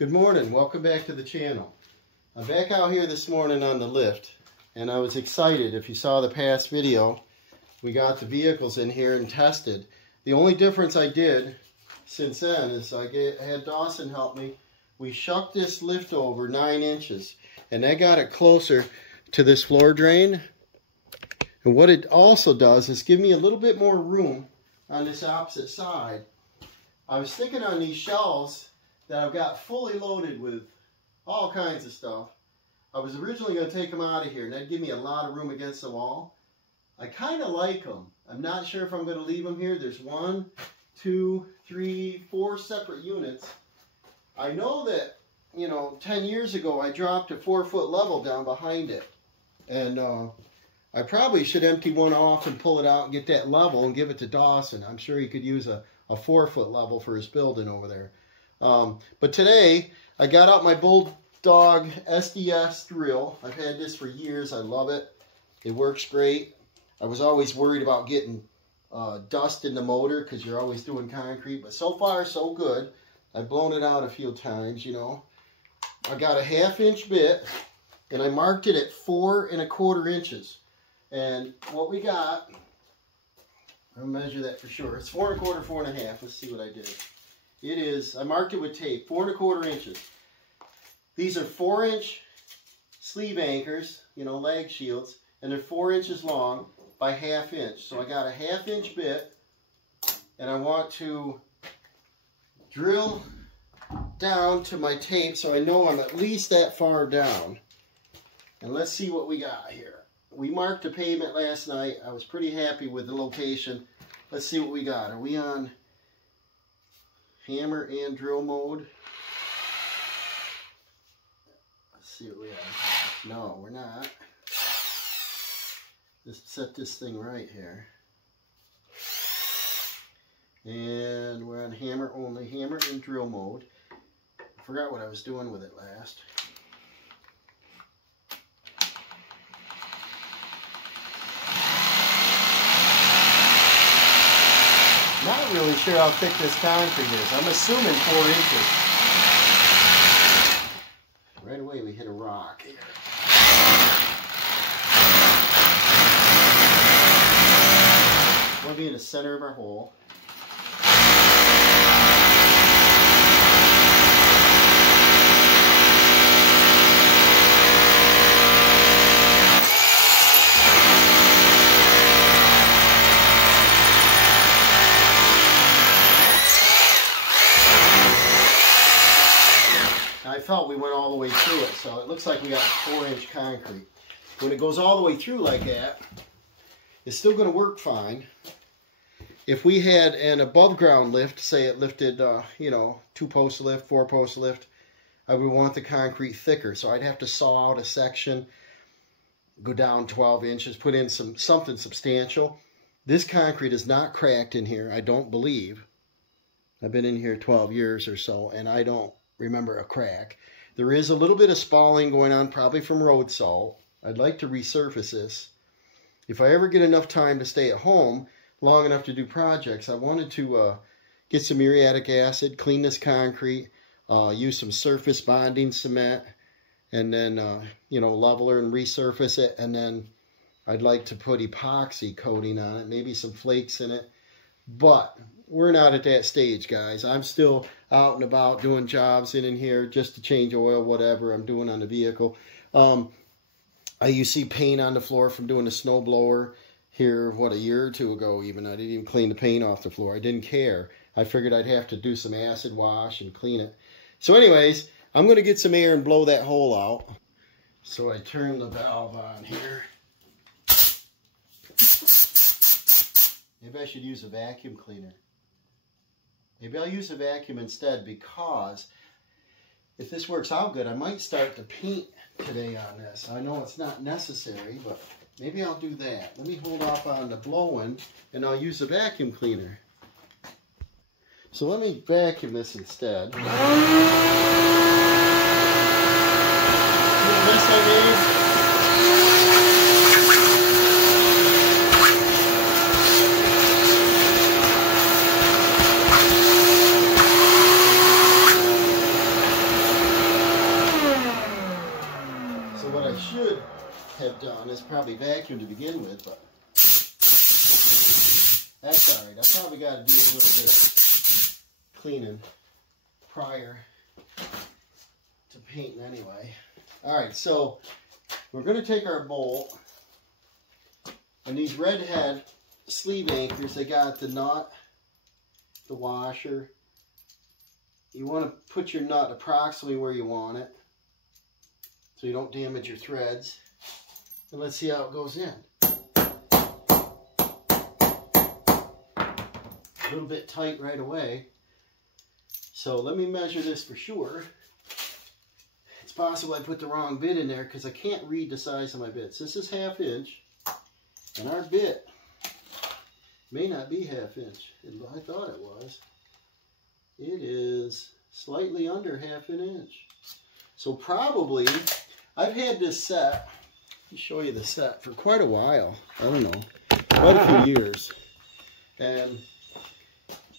Good morning, welcome back to the channel. I'm back out here this morning on the lift, and I was excited. If you saw the past video, we got the vehicles in here and tested. The only difference I did since then is I had Dawson help me. We shucked this lift over 9 inches, and that got it closer to this floor drain. And what it also does is give me a little bit more room on this opposite side. I was thinking on these shelves that I've got fully loaded with all kinds of stuff. I was originally going to take them out of here, and that'd give me a lot of room against the wall. I kind of like them. I'm not sure if I'm going to leave them here. There's 1, 2, 3, 4 separate units. I know that, 10 years ago I dropped a 4-foot level down behind it. And I probably should empty one off and pull it out and get that level and give it to Dawson. I'm sure he could use a 4-foot level for his building over there. But today, I got out my Bulldog SDS drill. I've had this for years. I love it. It works great. I was always worried about getting dust in the motor because you're always doing concrete. But so far, so good. I've blown it out a few times, I got a 1/2 inch bit, and I marked it at 4 1/4 inches. And what we got, I'll measure that for sure. It's 4 1/4, 4 1/2. Let's see what I did. It is, I marked it with tape, 4 1/4 inches. These are 4-inch sleeve anchors, lag shields, and they're 4 inches long by 1/2 inch. So I got a 1/2 inch bit, and I want to drill down to my tape so I know I'm at least that far down. And let's see what we got here. We marked the pavement last night. I was pretty happy with the location. Let's see what we got. Are we on hammer and drill mode? Let's see what we have. No, we're not. Just set this thing right here. And we're on hammer only, hammer and drill mode. I forgot what I was doing with it last. Not really sure how thick this concrete is. I'm assuming 4 inches. Right away we hit a rock here. We'll be in the center of our hole. I felt we went all the way through it, so it looks like we got 4-inch concrete. When it goes all the way through like that, it's still going to work fine. If we had an above ground lift, say it lifted, 2-post lift, 4-post lift, I would want the concrete thicker. So I'd have to saw out a section, go down 12 inches, put in something substantial. This concrete is not cracked in here, I don't believe. I've been in here 12 years or so, and I don't remember a crack. There is a little bit of spalling going on, probably from road salt. I'd like to resurface this. If I ever get enough time to stay at home, long enough to do projects, I wanted to get some muriatic acid, clean this concrete, use some surface bonding cement, and then, leveler and resurface it. And then I'd like to put epoxy coating on it, maybe some flakes in it. But we're not at that stage, guys. I'm still out and about doing jobs in here just to change oil, whatever I'm doing on the vehicle. You see paint on the floor from doing the snow blower here, a year or 2 ago even. I didn't even clean the paint off the floor. I didn't care. I figured I'd have to do some acid wash and clean it. So anyways, I'm going to get some air and blow that hole out. So I turn the valve on here. Maybe I should use a vacuum cleaner. Maybe I'll use a vacuum instead, because if this works out good, I might start to paint today on this. I know it's not necessary, but maybe I'll do that. Let me hold off on the blowing, and I'll use a vacuum cleaner. So let me vacuum this instead. See the mess I made? have done. It's probably vacuumed to begin with, but that's all right. I probably got to do a little bit of cleaning prior to painting anyway. All right, so we're going to take our bolt, and these red head sleeve anchors, they got the nut, the washer. You want to put your nut approximately where you want it so you don't damage your threads. And let's see how it goes in. A little bit tight right away. So let me measure this for sure. It's possible I put the wrong bit in there because I can't read the size of my bits. This is 1/2 inch, and our bit may not be 1/2 inch. I thought it was. It is slightly under 1/2 inch. So probably, I've had this set, let me show you the set, for quite a while. I don't know, quite a few years. And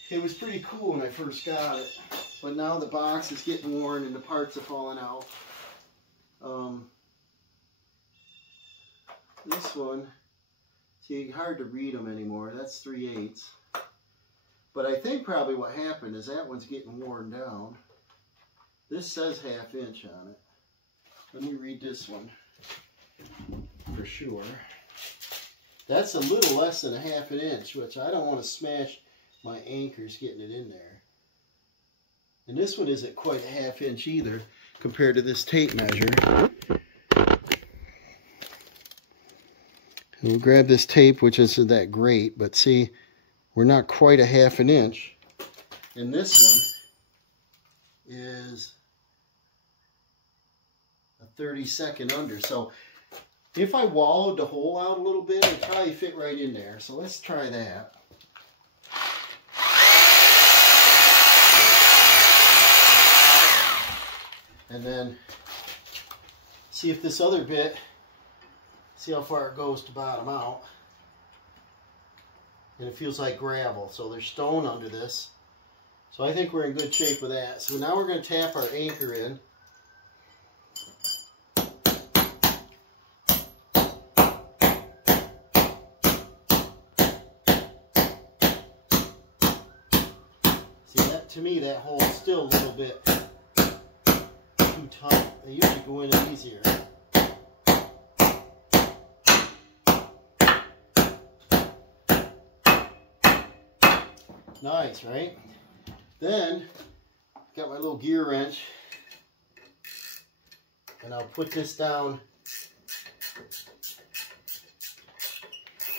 it was pretty cool when I first got it. But now the box is getting worn and the parts are falling out. This one, see, hard to read them anymore. That's 3/8. But I think probably what happened is that one's getting worn down. This says 1/2 inch on it. Let me read this one for sure. That's a little less than 1/2 inch, which I don't want to smash my anchors getting it in there. And this one isn't quite 1/2 inch either compared to this tape measure. We'll grab this tape, which isn't that great, but see, we're not quite 1/2 inch. And this one is a 32nd under. So if I wallowed the hole out a little bit, it'd probably fit right in there. So let's try that. And then see if this other bit, see how far it goes to bottom out. And it feels like gravel, so there's stone under this. So I think we're in good shape with that. So now we're going to tap our anchor in. See, that, to me, that hole's still a little bit too tight. They usually go in easier. Nice, right? Then, got my little gear wrench, and I'll put this down,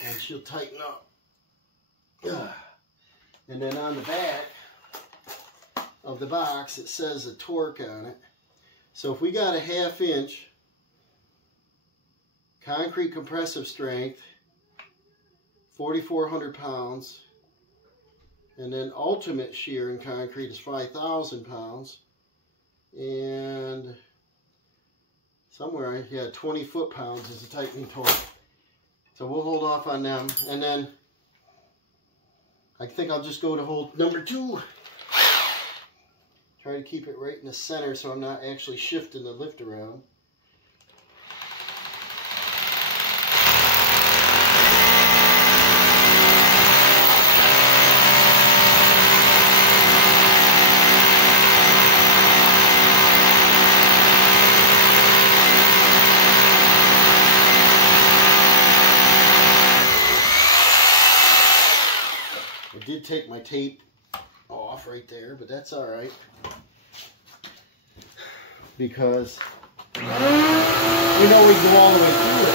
and she'll tighten up. And then on the back of the box, it says a torque on it. So if we got a 1/2 inch concrete compressive strength, 4,400 pounds, and then ultimate shear in concrete is 5,000 pounds. And somewhere, yeah, 20 foot-pounds is the tightening torque. So we'll hold off on them. And then I think I'll just go to hole number 2. Try to keep it right in the center so I'm not actually shifting the lift around. Did take my tape off right there, but that's all right because you know we go all the way through it.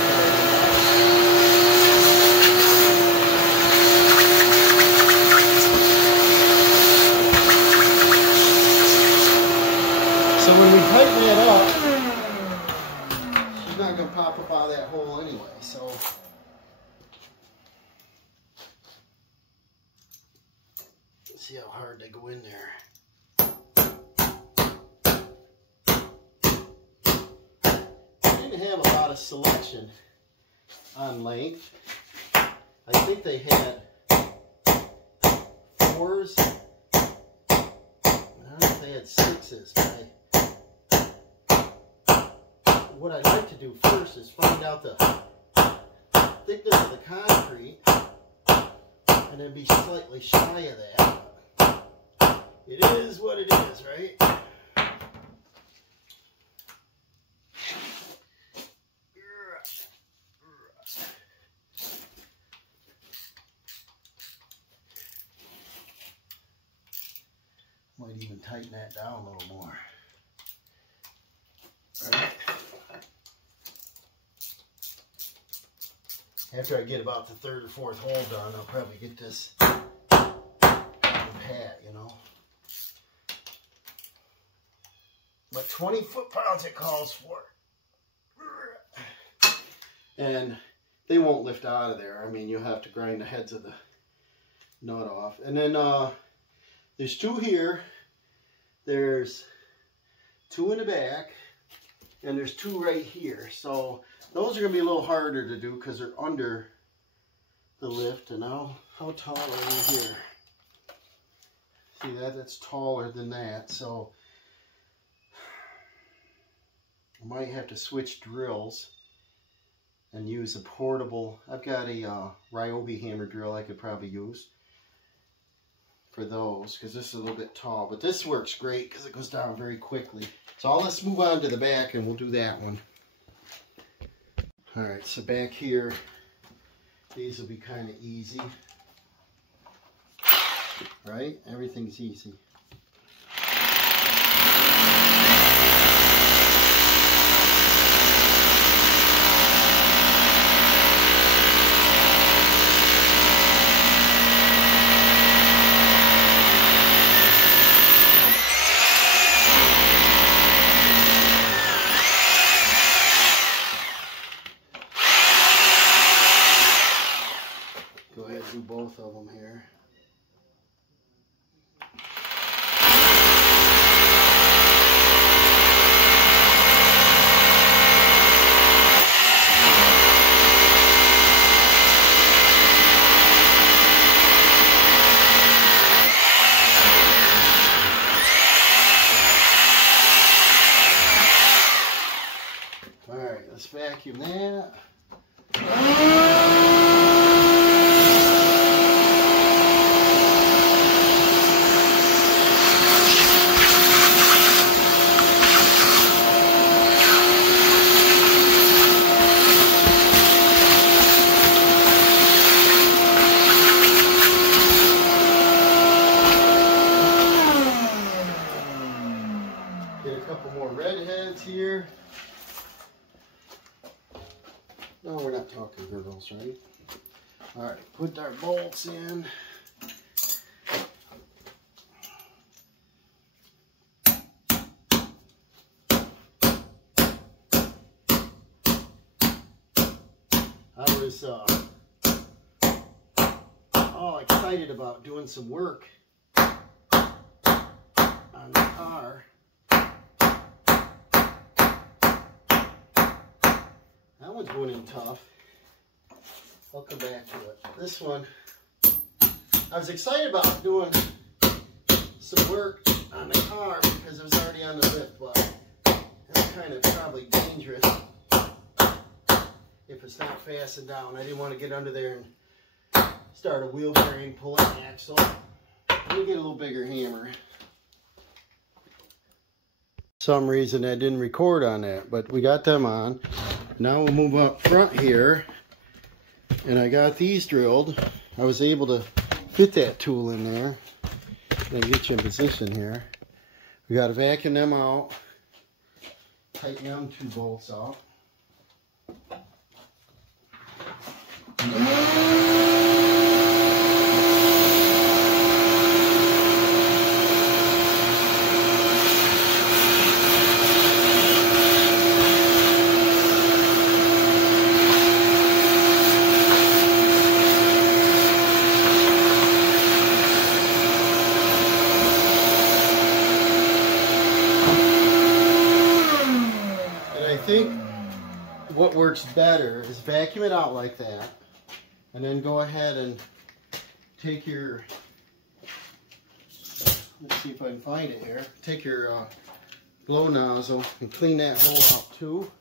So when we tighten that up, she's not going to pop up out of that hole anyway. So see how hard they go in there. They didn't have a lot of selection on length. I think they had 4s. I don't know if they had 6s, but what I'd like to do first is find out the thickness of the concrete and then be slightly shy of that. It is what it is, right? Might even tighten that down a little more. All right. After I get about the third or fourth hole done, I'll probably get this pat, you know. But 20 foot-pounds it calls for. And they won't lift out of there. I mean, you'll have to grind the heads of the nut off. And then there's two here. There's two in the back. And there's two right here. So those are going to be a little harder to do because they're under the lift. And now, how tall are we here? See that's taller than that. So I might have to switch drills and use a portable. I've got a Ryobi hammer drill I could probably use for those because this is a little bit tall. But this works great because it goes down very quickly. So let's move on to the back and we'll do that one. Alright, so back here, these will be kind of easy. Right? Everything's easy. Go ahead and do both of them here. Alright, let's vacuum that. Get a couple more redheads here. No, we're not talking girdles, right? Alright, put our bolts in. I was all excited about doing some work on the car. That one's going in tough. I'll come back to it. This one, I was excited about doing some work on the car because it was already on the lift, but that's kind of probably dangerous if it's not fastened down. I didn't want to get under there and start a wheel bearing pulling axle. Let me get a little bigger hammer. For some reason I didn't record on that, but we got them on. Now we'll move up front here, and I got these drilled. I was able to fit that tool in there and get you in position here. We got to vacuum them out, tighten them two bolts off. I think what works better is vacuum it out like that, and then go ahead and take your, let's see if I can find it here, take your blow nozzle and clean that hole out too.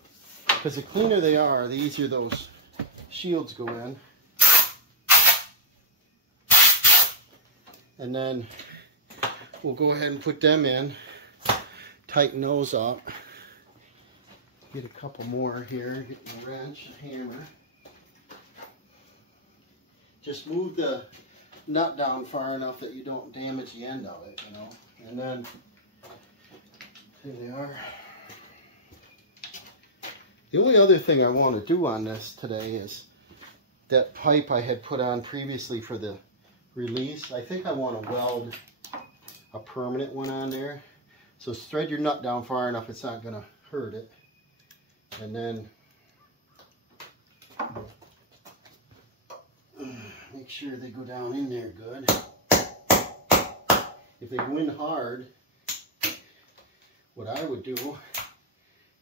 because the cleaner they are, the easier those shields go in. And then we'll go ahead and put them in, tighten those up. Get a couple more here, get my wrench, hammer. Just move the nut down far enough that you don't damage the end of it, you know. And then, here they are. The only other thing I want to do on this today is that pipe I had put on previously for the release. I think I want to weld a permanent one on there. So thread your nut down far enough it's not going to hurt it. And then make sure they go down in there good. If they go in hard, what I would do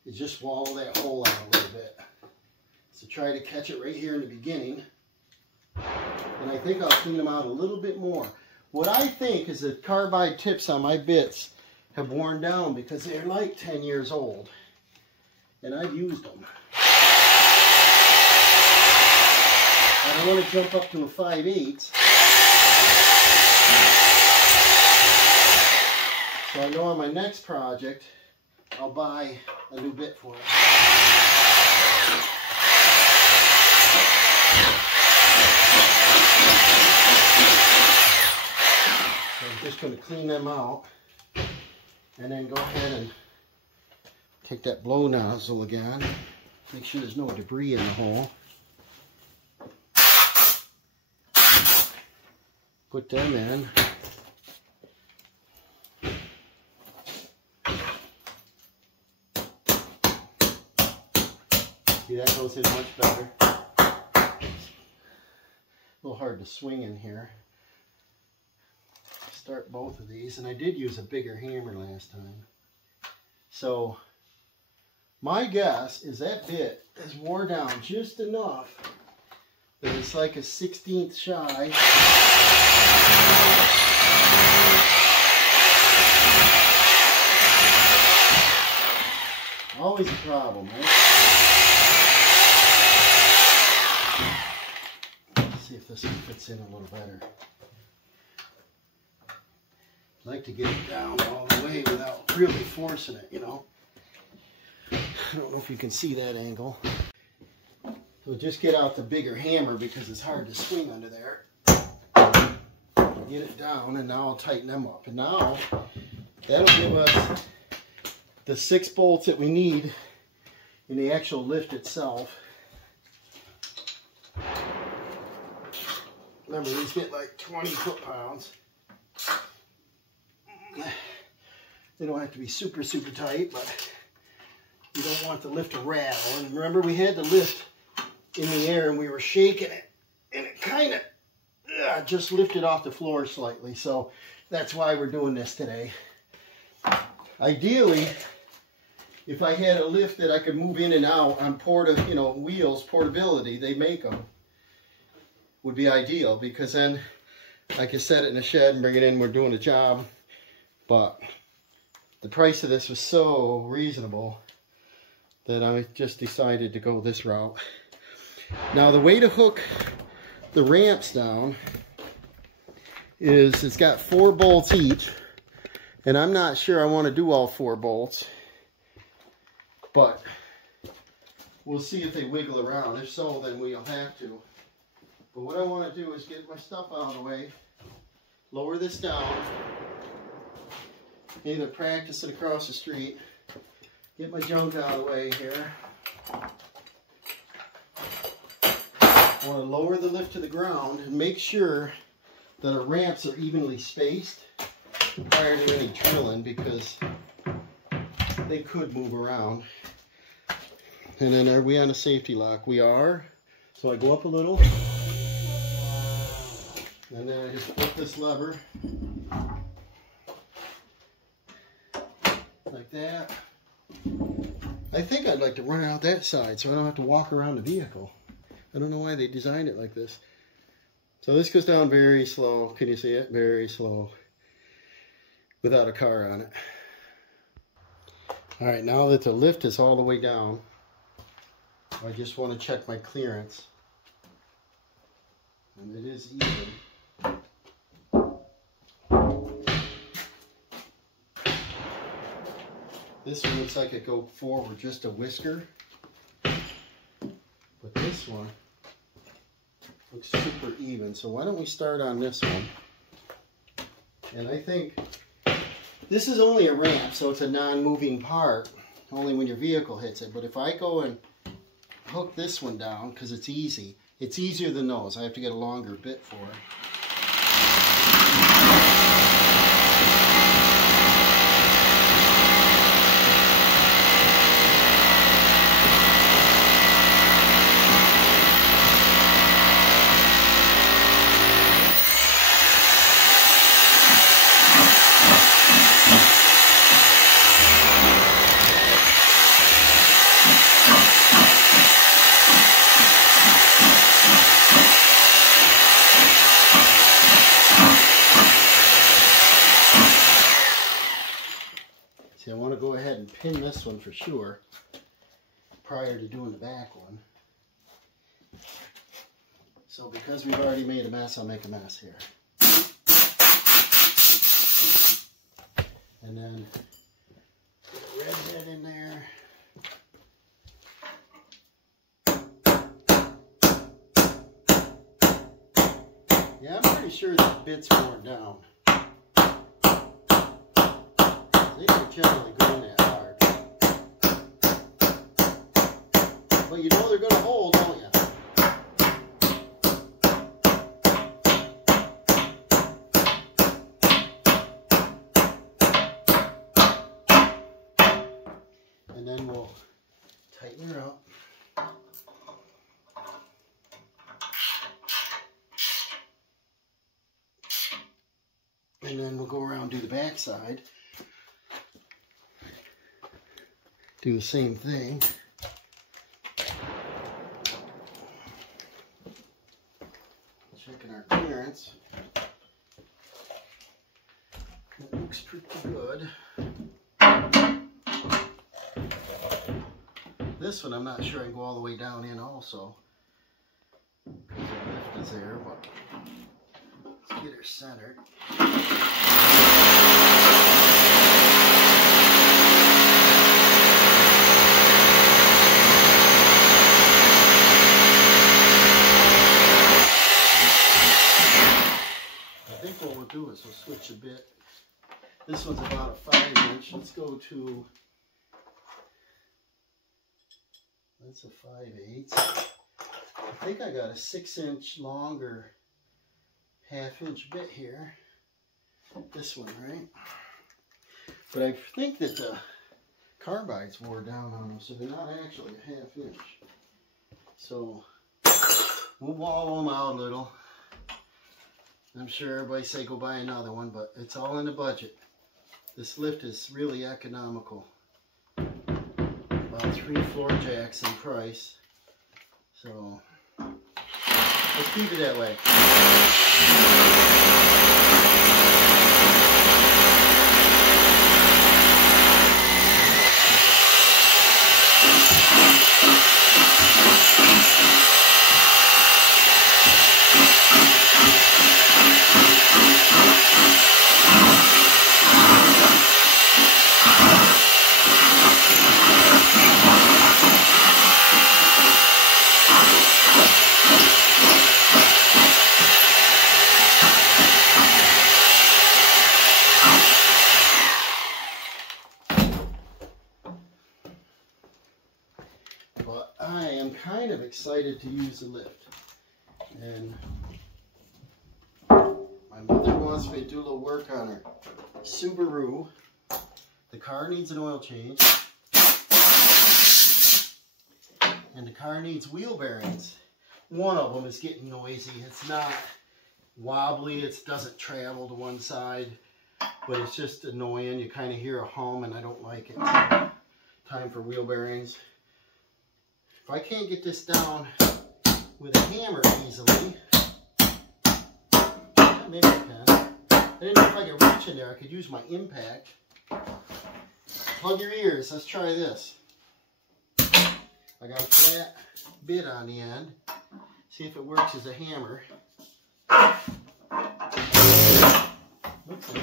is just wallow that hole out a little bit. So try to catch it right here in the beginning. And I think I'll clean them out a little bit more. What I think is that carbide tips on my bits have worn down because they're like 10 years old. And I've used them. I don't want to jump up to a 5/8. So I know on my next project, I'll buy a new bit for it. So I'm just going to clean them out and then go ahead and take that blow nozzle again. Make sure there's no debris in the hole. Put them in. See, that goes in much better. A little hard to swing in here. Start both of these, and I did use a bigger hammer last time. So my guess is that bit is wore down just enough that it's like a 1/16 shy. Always a problem, right? Let's see if this one fits in a little better. I'd like to get it down all the way without really forcing it, you know. I don't know if you can see that angle. So just get out the bigger hammer because it's hard to swing under there. Get it down, and now I'll tighten them up. And now that'll give us the 6 bolts that we need in the actual lift itself. Remember, these get like 20 foot-pounds. They don't have to be super, super tight, but you don't want the lift to rattle. And remember, we had the lift in the air and we were shaking it, and it kind of just lifted off the floor slightly. So that's why we're doing this today. Ideally, if I had a lift that I could move in and out on wheels, portability, they make them, would be ideal, because then I can set it in the shed and bring it in. We're doing a job. But the price of this was so reasonable that I just decided to go this route. Now the way to hook the ramps down is it's got 4 bolts each, and I'm not sure I want to do all 4 bolts, but we'll see if they wiggle around. If so, then we'll have to. But what I want to do is get my stuff out of the way, lower this down, either practice it across the street, get my junk out of the way here. I want to lower the lift to the ground and make sure that our ramps are evenly spaced prior to any drilling, because they could move around. And then are we on a safety lock? We are. So I go up a little, and then I just flip this lever like that. I think I'd like to run out that side so I don't have to walk around the vehicle. I don't know why they designed it like this. So this goes down very slow. Can you see it? Very slow. Without a car on it. Alright, now that the lift is all the way down, I just want to check my clearance. And it is even. This one looks like it go forward just a whisker. But this one looks super even. So why don't we start on this one? And I think this is only a ramp, so it's a non-moving part, only when your vehicle hits it. But if I go and hook this one down, because it's easy, it's easier than those. I have to get a longer bit for it. See, I want to go ahead and pin this one for sure prior to doing the back one. So because we've already made a mess, I'll make a mess here. And then put the red head in there. Yeah, I'm pretty sure the bit's worn down. They don't generally go in that hard. But you know they're going to hold, don't you? And then we'll tighten her up. And then we'll go around and do the back side. Do the same thing. Checking our clearance. It looks pretty good. This one I'm not sure I can go all the way down in also. The lift is there, but let's get her centered. Do is we'll switch a bit. This one's about a 5-inch. Let's go to, that's a 5/8. I think I got a 6-inch longer 1/2-inch bit here. This one, right? But I think that the carbides wore down on them, so they're not actually a 1/2 inch. So we'll wall them out a little. I'm sure everybody say go buy another one, but it's all in the budget. This lift is really economical. About 3 floor jacks in price. So let's keep it that way. But I am kind of excited to use the lift. And my mother wants me to do a little work on her Subaru. The car needs an oil change. And the car needs wheel bearings. One of them is getting noisy. It's not wobbly. It doesn't travel to one side. But it's just annoying. You kind of hear a hum and I don't like it. So, time for wheel bearings. If I can't get this down with a hammer easily, yeah, maybe I can. I didn't know if I could reach in there. I could use my impact. Plug your ears. Let's try this. I got a flat bit on the end. See if it works as a hammer. Looks like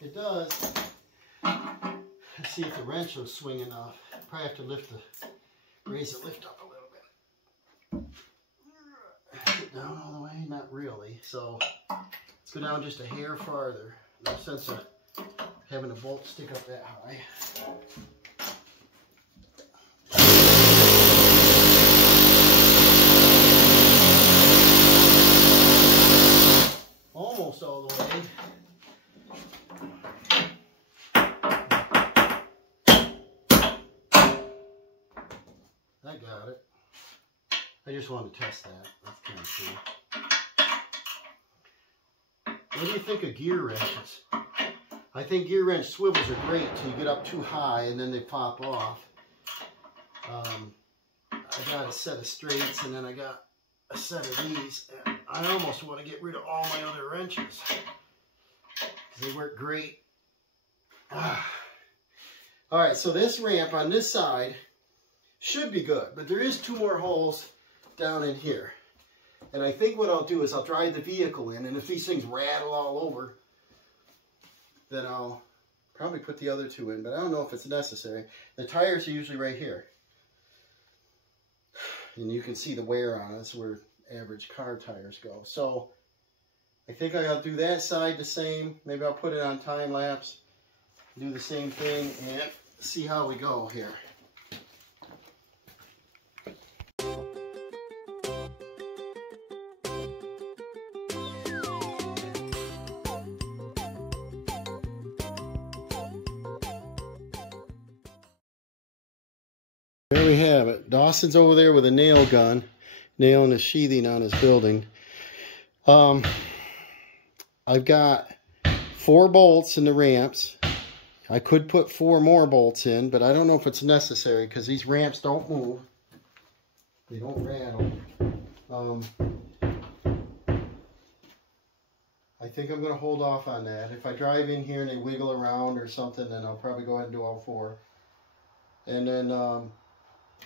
it does. Let's see if the wrench will swing enough. Probably have to raise the lift up a little bit. Get down all the way? Not really. So let's go down just a hair farther. No sense of having a bolt stick up that high. Almost all the way. I got it. I just wanted to test that. That's kind of cool. What do you think of gear wrenches? I think gear wrench swivels are great until you get up too high and then they pop off. I got a set of straights and then I got a set of these. And I almost want to get rid of all my other wrenches because they work great. Alright, so this ramp on this side should be good, but there is 2 more holes down in here. And I think what I'll do is I'll drive the vehicle in, and if these things rattle all over, then I'll probably put the other 2 in, but I don't know if it's necessary. The tires are usually right here. And you can see the wear on it. That's where average car tires go. So I think I'll do that side the same. Maybe I'll put it on time lapse, do the same thing, and see how we go here. There we have it. Dawson's over there with a nail gun, nailing a sheathing on his building. I've got 4 bolts in the ramps. I could put 4 more bolts in, but I don't know if it's necessary because these ramps don't move. They don't rattle. I think I'm going to hold off on that. If I drive in here and they wiggle around or something, then I'll probably go ahead and do all 4. And then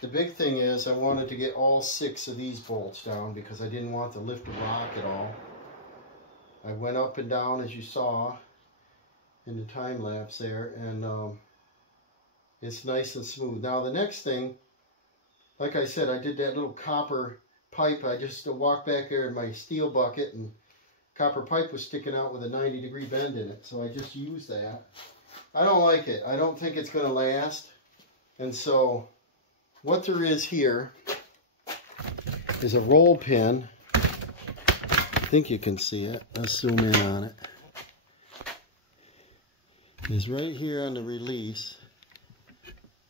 the big thing is I wanted to get all 6 of these bolts down because I didn't want the lift to rock at all. I went up and down as you saw in the time lapse there, and it's nice and smooth. Now the next thing, like I said, I did that little copper pipe. I just walked back there in my steel bucket and copper pipe was sticking out with a 90-degree bend in it, so I just used that. I don't like it. I don't think it's going to last, and so what there is here is a roll pin. I think you can see it. Let's zoom in on it. It's right here on the release.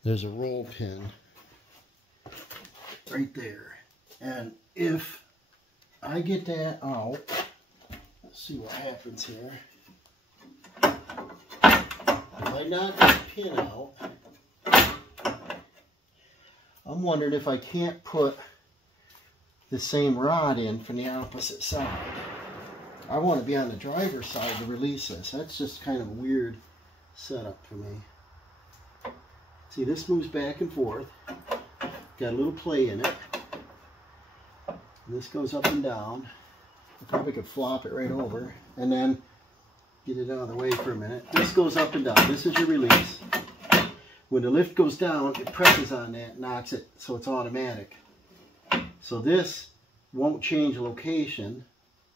There's a roll pin right there. And if I get that out, let's see what happens here. If I knock that pin out, I'm wondering if I can't put the same rod in from the opposite side. I want to be on the driver's side to release this. That's just kind of a weird setup for me. See, this moves back and forth. Got a little play in it. And this goes up and down. I probably could flop it right over and then get it out of the way for a minute. This goes up and down. This is your release. When the lift goes down, it presses on that, knocks it, so it's automatic. So this won't change location.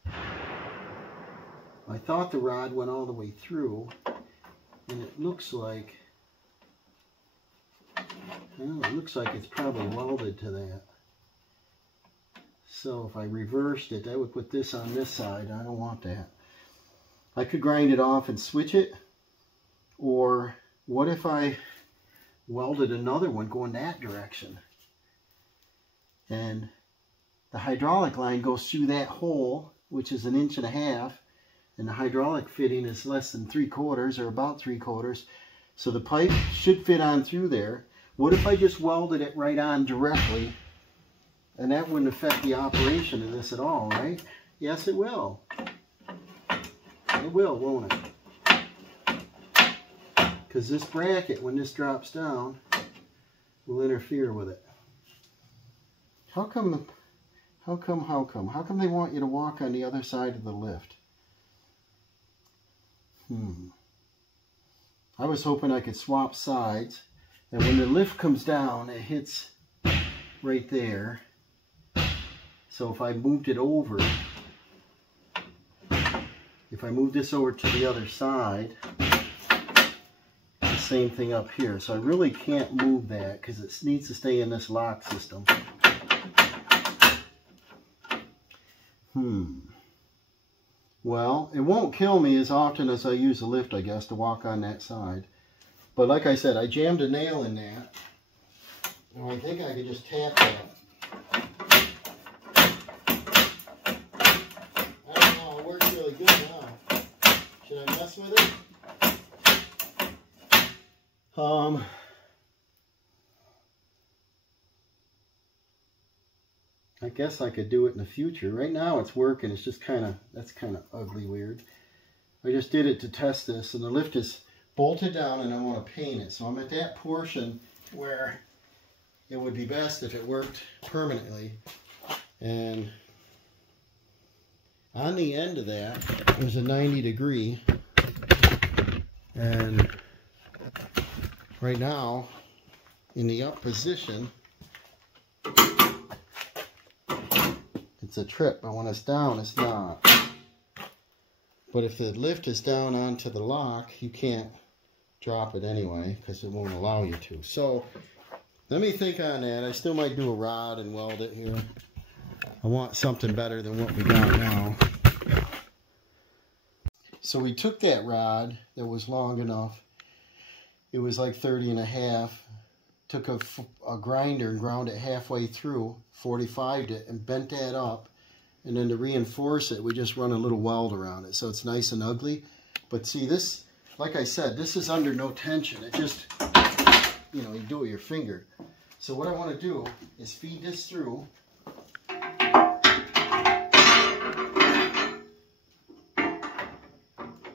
I thought the rod went all the way through, and it looks like, well, it looks like it's probably welded to that. So if I reversed it, I would put this on this side. I don't want that. I could grind it off and switch it, or what if I welded another one going that direction? And the hydraulic line goes through that hole, which is 1.5 inches, and the hydraulic fitting is less than 3/4 or about 3/4. So the pipe should fit on through there. What if I just welded it right on directly? And that wouldn't affect the operation of this at all, right? Yes, it will. It will, won't it? because this bracket, when this drops down, will interfere with it. How come they want you to walk on the other side of the lift? I was hoping I could swap sides, and when the lift comes down, it hits right there. So if I moved it over, if I move this over to the other side, the same thing up here. So I really can't move that because it needs to stay in this lock system. Well, it won't kill me as often as I use the lift, I guess, to walk on that side. But like I said, I jammed a nail in that. And I think I could just tap that. I don't know, it works really good now. Should I mess with it? I guess I could do it in the future. Right now it's working. It's just that's kind of ugly weird. I just did it to test this, and the lift is bolted down and I want to paint it. So I'm at that portion where it would be best if it worked permanently. And on the end of that, there's a 90-degree. And right now, in the up position, it's a trip, but when it's down, it's not. But if the lift is down onto the lock, you can't drop it anyway, because it won't allow you to. So, let me think on that. I still might do a rod and weld it here. I want something better than what we got now. So we took that rod that was long enough. It was like 30.5. Took a grinder and ground it halfway through, 45'd it, and bent that up. And then to reinforce it, we just run a little weld around it, so it's nice and ugly. But see, this, like I said, this is under no tension. It just, you know, you do it with your finger. So what I want to do is feed this through.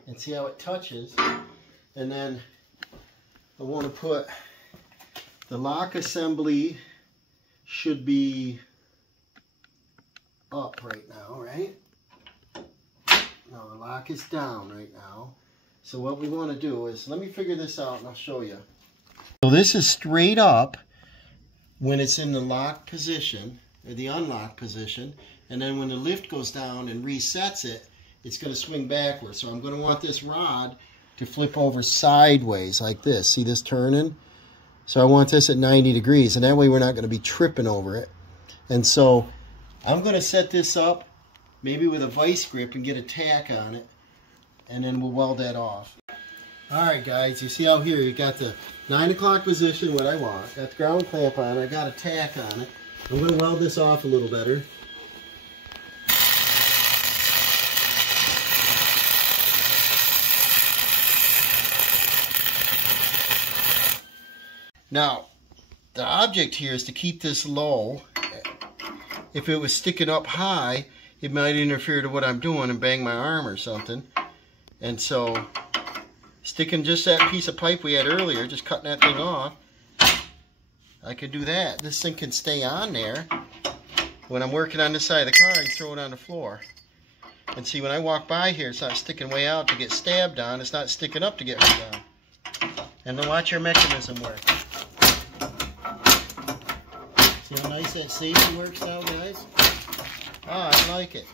And see how it touches. And then I want to put the lock assembly should be up right now, right? No, the lock is down right now. So what we want to do is, let me figure this out and I'll show you. So this is straight up when it's in the lock position, or the unlock position, and then when the lift goes down and resets it, it's going to swing backwards. So I'm going to want this rod to flip over sideways like this. See this turning? So I want this at 90 degrees, and that way we're not going to be tripping over it. And so I'm going to set this up maybe with a vice grip and get a tack on it, and then we'll weld that off. Alright guys, you see out here you got the 9 o'clock position, what I want. Got the ground clamp on, I got a tack on it. I'm going to weld this off a little better. Now, the object here is to keep this low. If it was sticking up high, it might interfere to what I'm doing and bang my arm or something. And so, sticking just that piece of pipe we had earlier, just cutting that thing off, I could do that. This thing can stay on there. When I'm working on this side of the car, I can throw it on the floor. And see, when I walk by here, it's not sticking way out to get stabbed on. It's not sticking up to get hurt on. And then watch your mechanism work. See how nice that safety works now, guys? Ah, I like it.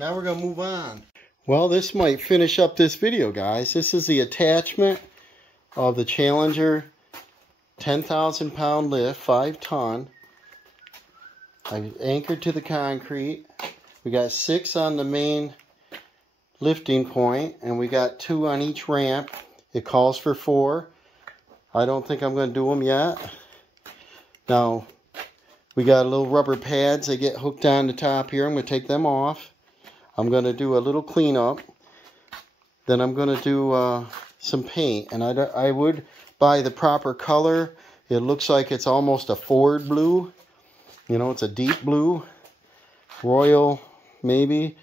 Now we're going to move on. Well, this might finish up this video, guys. This is the attachment of the Challenger 10,000 pound lift, 5 ton. I anchored to the concrete. We got 6 on the main lifting point, and we got 2 on each ramp. It calls for 4. I don't think I'm going to do them yet. Now, we got little rubber pads. They get hooked on the top here. I'm going to take them off. I'm going to do a little cleanup. Then I'm going to do some paint. And I would buy the proper color. It looks like it's almost a Ford blue. You know, it's a deep blue. Royal, maybe.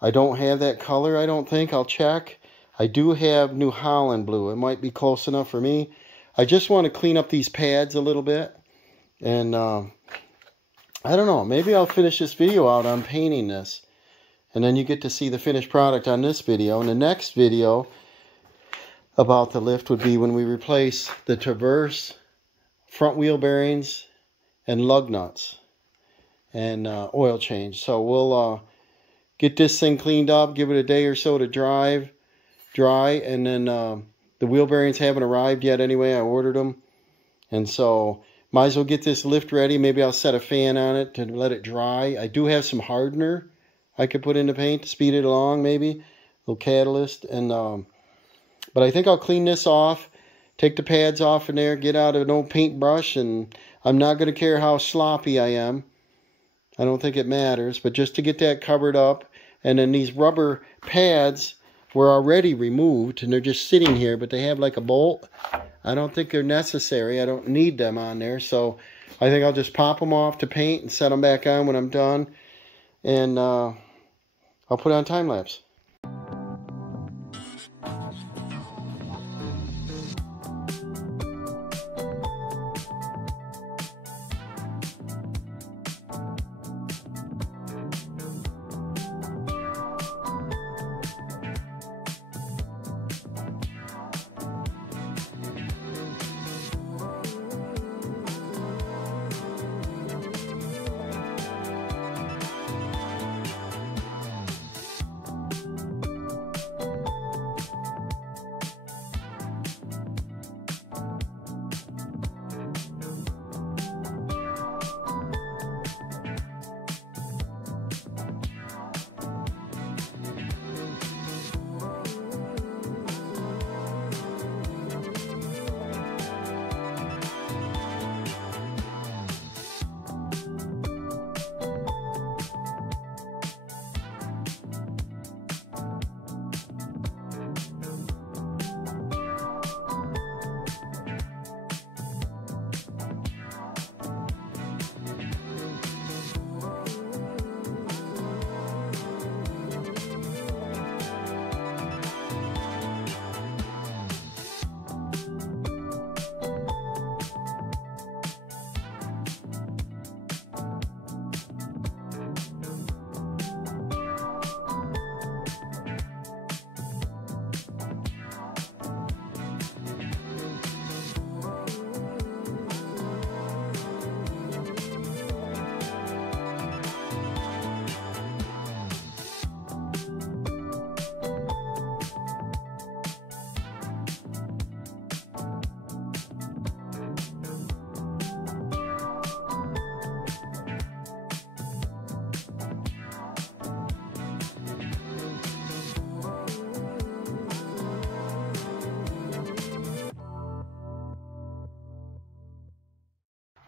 I don't have that color, I don't think. I'll check. I do have New Holland blue. It might be close enough for me. I just want to clean up these pads a little bit. And I don't know. Maybe I'll finish this video out on painting this. And then you get to see the finished product on this video. And the next video about the lift would be when we replace the Traverse front wheel bearings and lug nuts and oil change. So we'll get this thing cleaned up, give it a day or so to dry, and then the wheel bearings haven't arrived yet anyway. I ordered them, and so might as well get this lift ready. Maybe I'll set a fan on it to let it dry. I do have some hardener I could put in the paint to speed it along, maybe a little catalyst. And but I think I'll clean this off, take the pads off in there, get out an old paintbrush, and I'm not going to care how sloppy I am. I don't think it matters, but just to get that covered up. And then these rubber pads were already removed, and they're just sitting here, but they have like a bolt. I don't think they're necessary. I don't need them on there, so I think I'll just pop them off to paint and set them back on when I'm done. And I'll put on time-lapse.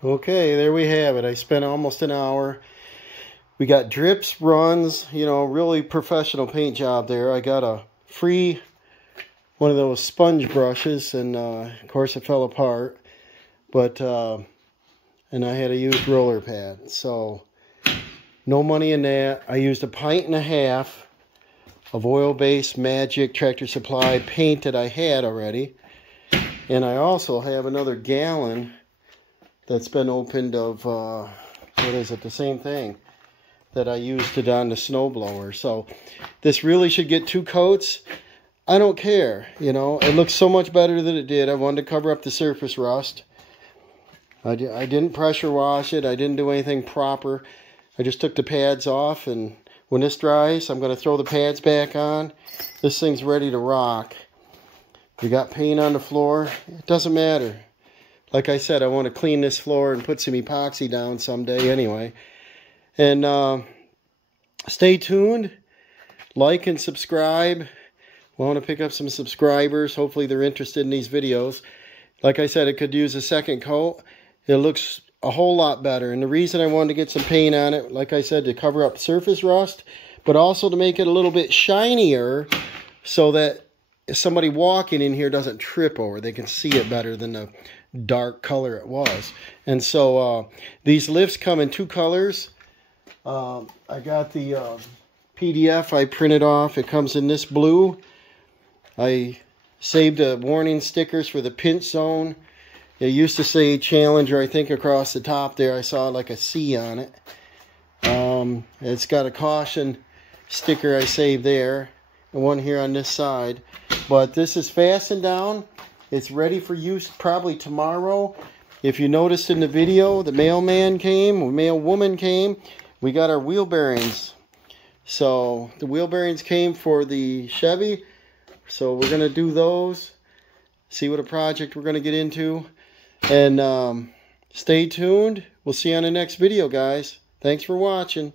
Okay, there we have it. I spent almost an hour. We got drips, runs, you know, really professional paint job there. I got a free one of those sponge brushes, and of course it fell apart. But and I had a used roller pad, so no money in that. I used 1.5 pints of oil-based Magic Tractor Supply paint that I had already, and I also have another gallon that's been opened of, what is it, the same thing that I used it on the snowblower. So this really should get 2 coats. I don't care, you know, it looks so much better than it did. I wanted to cover up the surface rust. I didn't pressure wash it. I didn't do anything proper. I just took the pads off, and when this dries, I'm going to throw the pads back on. This thing's ready to rock. You got paint on the floor, it doesn't matter. Like I said, I want to clean this floor and put some epoxy down someday anyway. And stay tuned. Like and subscribe. We want to pick up some subscribers. Hopefully they're interested in these videos. Like I said, it could use a second coat. It looks a whole lot better. And the reason I wanted to get some paint on it, like I said, to cover up surface rust, but also to make it a little bit shinier so that if somebody walking in here doesn't trip over, they can see it better than the dark color it was. And so these lifts come in 2 colors. I got the PDF I printed off. It comes in this blue, I saved warning stickers for the pinch zone. It used to say Challenger, I think across the top there. I saw like a C on it. It's got a caution sticker I saved there. And one here on this side. But this is fastened down. It's ready for use probably tomorrow. If you noticed in the video, the mailman came, the mailwoman came. We got our wheel bearings. So the wheel bearings came for the Chevy. So we're going to do those. See what a project we're going to get into. And stay tuned. We'll see you on the next video, guys. Thanks for watching.